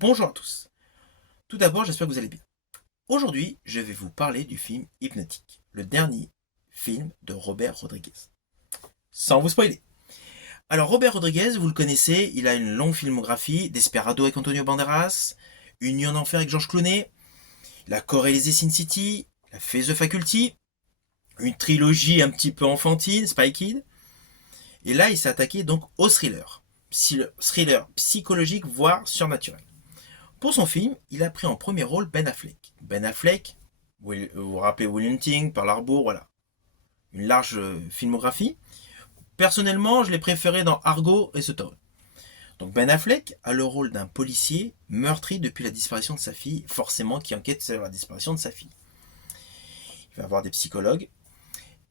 Bonjour à tous. Tout d'abord, j'espère que vous allez bien. Aujourd'hui, je vais vous parler du film Hypnotique, le dernier film de Robert Rodriguez. Sans vous spoiler. Alors, Robert Rodriguez, vous le connaissez, il a une longue filmographie, Desperado avec Antonio Banderas, Une nuit en enfer avec Georges Clooney, il a co-réalisé Sin City, il a fait The Faculty, une trilogie un petit peu enfantine, Spy Kid, et là, il s'est attaqué donc au thriller. Thriller psychologique, voire surnaturel. Pour son film, il a pris en premier rôle Ben Affleck. Ben Affleck, vous vous rappelez Will Hunting, Pearl Harbor, voilà. Une large filmographie. Personnellement, je l'ai préféré dans Argo et The Town. Donc Ben Affleck a le rôle d'un policier meurtri depuis la disparition de sa fille, forcément qui enquête sur la disparition de sa fille. Il va avoir des psychologues,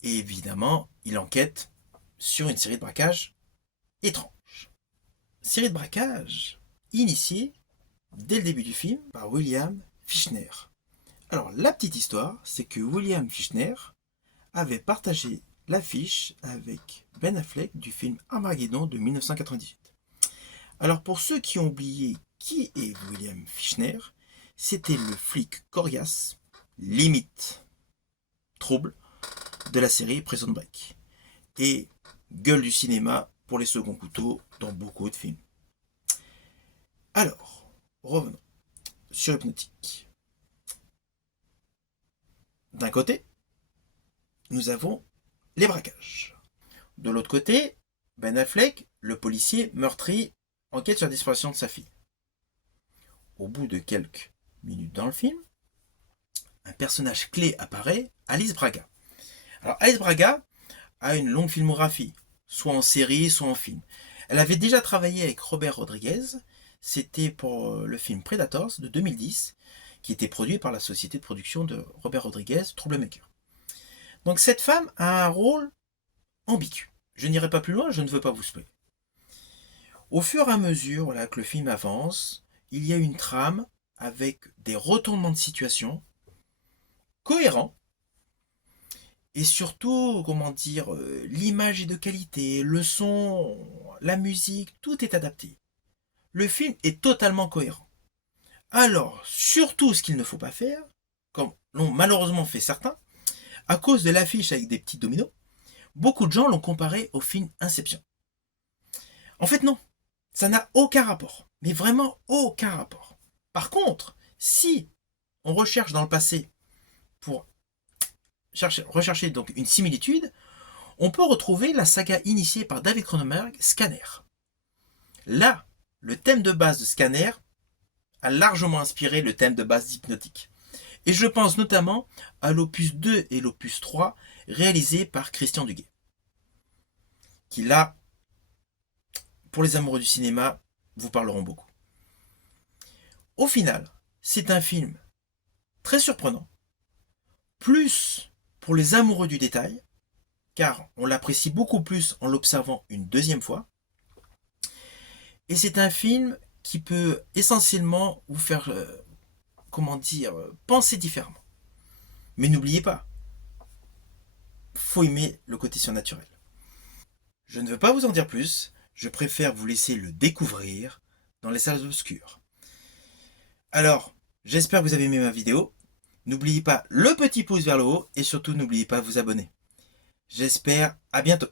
et évidemment, il enquête sur une série de braquages étranges. Série de braquages initiée dès le début du film par William Fichtner. Alors, la petite histoire, c'est que William Fichtner avait partagé l'affiche avec Ben Affleck du film Armageddon de 1998. Alors, pour ceux qui ont oublié qui est William Fichtner, c'était le flic coriace, limite trouble, de la série Prison Break. Et gueule du cinéma pour les seconds couteaux dans beaucoup de films. Alors, revenons sur Hypnotique. D'un côté, nous avons les braquages. De l'autre côté, Ben Affleck, le policier meurtri, enquête sur la disparition de sa fille. Au bout de quelques minutes dans le film, un personnage clé apparaît, Alice Braga. Alors Alice Braga a une longue filmographie, soit en série, soit en film. Elle avait déjà travaillé avec Robert Rodriguez, c'était pour le film Predators de 2010, qui était produit par la société de production de Robert Rodriguez, Troublemaker. Donc cette femme a un rôle ambigu. Je n'irai pas plus loin, je ne veux pas vous spoiler. Au fur et à mesure voilà, que le film avance, il y a une trame avec des retournements de situation cohérents et surtout, comment dire, l'image est de qualité, le son, la musique, tout est adapté. Le film est totalement cohérent. Alors, surtout ce qu'il ne faut pas faire, comme l'ont malheureusement fait certains, à cause de l'affiche avec des petits dominos, beaucoup de gens l'ont comparé au film Inception. En fait, non. Ça n'a aucun rapport. Mais vraiment aucun rapport. Par contre, si on recherche dans le passé pour rechercher donc une similitude, on peut retrouver la saga initiée par David Cronenberg, Scanner. Là, le thème de base de Scanner a largement inspiré le thème de base d'Hypnotique. Et je pense notamment à l'opus 2 et l'opus 3 réalisés par Christian Duguay. Qui là, pour les amoureux du cinéma, vous parleront beaucoup. Au final, c'est un film très surprenant, plus pour les amoureux du détail, car on l'apprécie beaucoup plus en l'observant une deuxième fois, et c'est un film qui peut essentiellement vous faire, penser différemment. Mais n'oubliez pas, faut aimer le côté surnaturel. Je ne veux pas vous en dire plus, je préfère vous laisser le découvrir dans les salles obscures. Alors, j'espère que vous avez aimé ma vidéo. N'oubliez pas le petit pouce vers le haut et surtout n'oubliez pas de vous abonner. J'espère à bientôt.